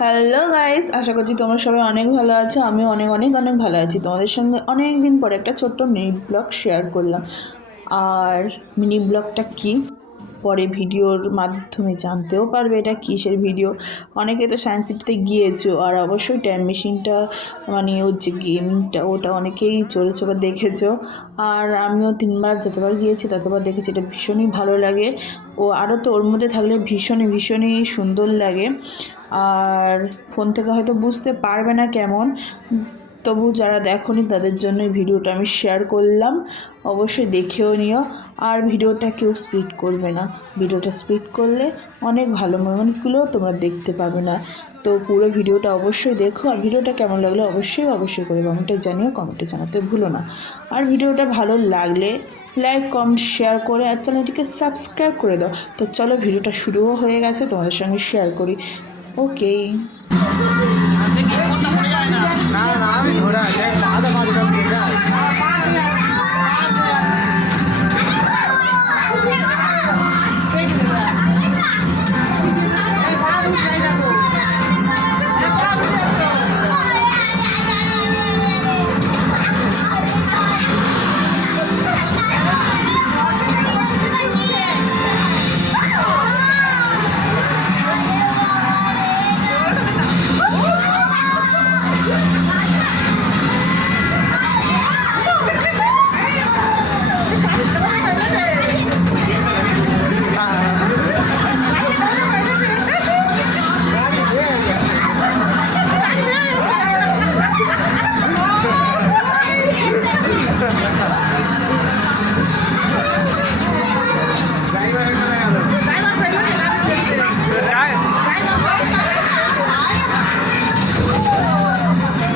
Hello guys, আশা করছি তোমরা সবাই অনেক ভালো আছো। আমি অনেক অনেক অনেক ভালো আছি। তোমাদের সঙ্গে অনেক দিন পরে একটা ছোট্ট মিনি ব্লগ শেয়ার করলাম। আর মিনি ব্লগটা কি পরে ভিডিওর মাধ্যমে জানতেও পারবে এটা কিসের ভিডিও। অনেকে তো সায়েন্স সিটিতে গিয়েছো, আর অবশ্যই টাইম মেশিনটা মানে ওর যে গেমটা ওটা অনেকেই চলেছে বা দেখেছো। আর আমিও 3বার যতবার গিয়েছি ততবার দেখেছি, এটা ভীষণই ভালো লাগে। ও আরও তো ওর মধ্যে থাকলে ভীষণই ভীষণই সুন্দর লাগে। আর ফোন থেকে হয়তো বুঝতে পারবে না কেমন, তবু যারা দেখোনি তাদের জন্য এই ভিডিওটা আমি শেয়ার করলাম। অবশ্যই দেখেও নিও। আর ভিডিওটা কেউ স্পিড করবে না, ভিডিওটা স্পিড করলে অনেক ভালো মোমেন্টসগুলোও তোমরা দেখতে পাবে না। তো পুরো ভিডিওটা অবশ্যই দেখো। আর ভিডিওটা কেমন লাগলো অবশ্যই করে কমেন্টে জানিও, কমেন্টে জানাতে ভুলো না। আর ভিডিওটা ভালো লাগলে লাইক কমেন্ট শেয়ার করে আর চ্যানেলটিকে সাবস্ক্রাইব করে দাও। তো চলো, ভিডিওটা শুরুও হয়ে গেছে, তোমাদের সঙ্গে শেয়ার করি। ওকে।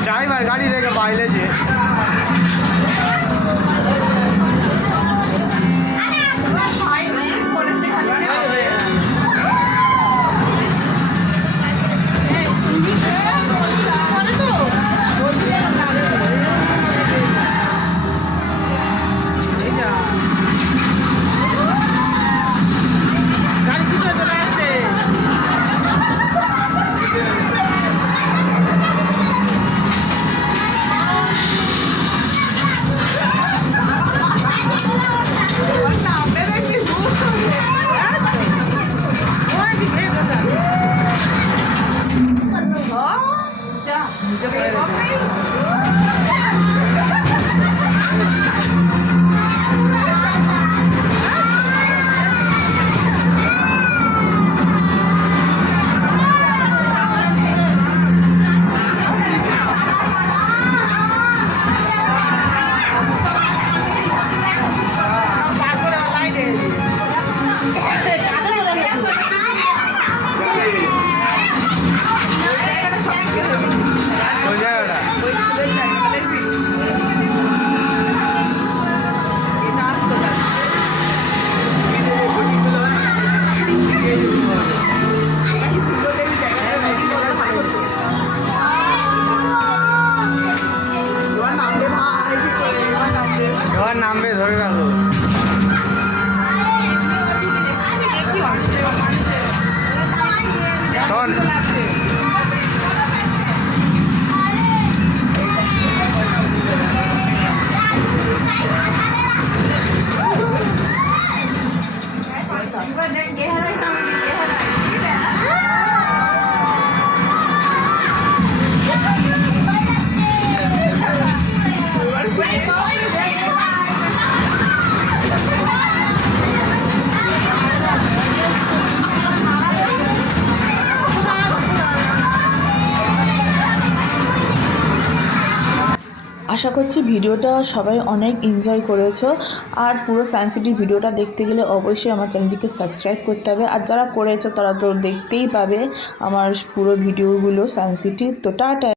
ड्राइवर गाड़ी लेके बाइले जे नाम में धरे राखो আশা করছি ভিডিওটা সবাই অনেক এনজয় করেছো। আর পুরো সায়েন্স সিটির ভিডিওটা দেখতে গেলে অবশ্যই আমার চ্যানেলটিকে সাবস্ক্রাইব করতে হবে। আর যারা করেছো তারা তো দেখতেই পাবে আমার পুরো ভিডিওগুলো সায়েন্স সিটির। তো টাটা।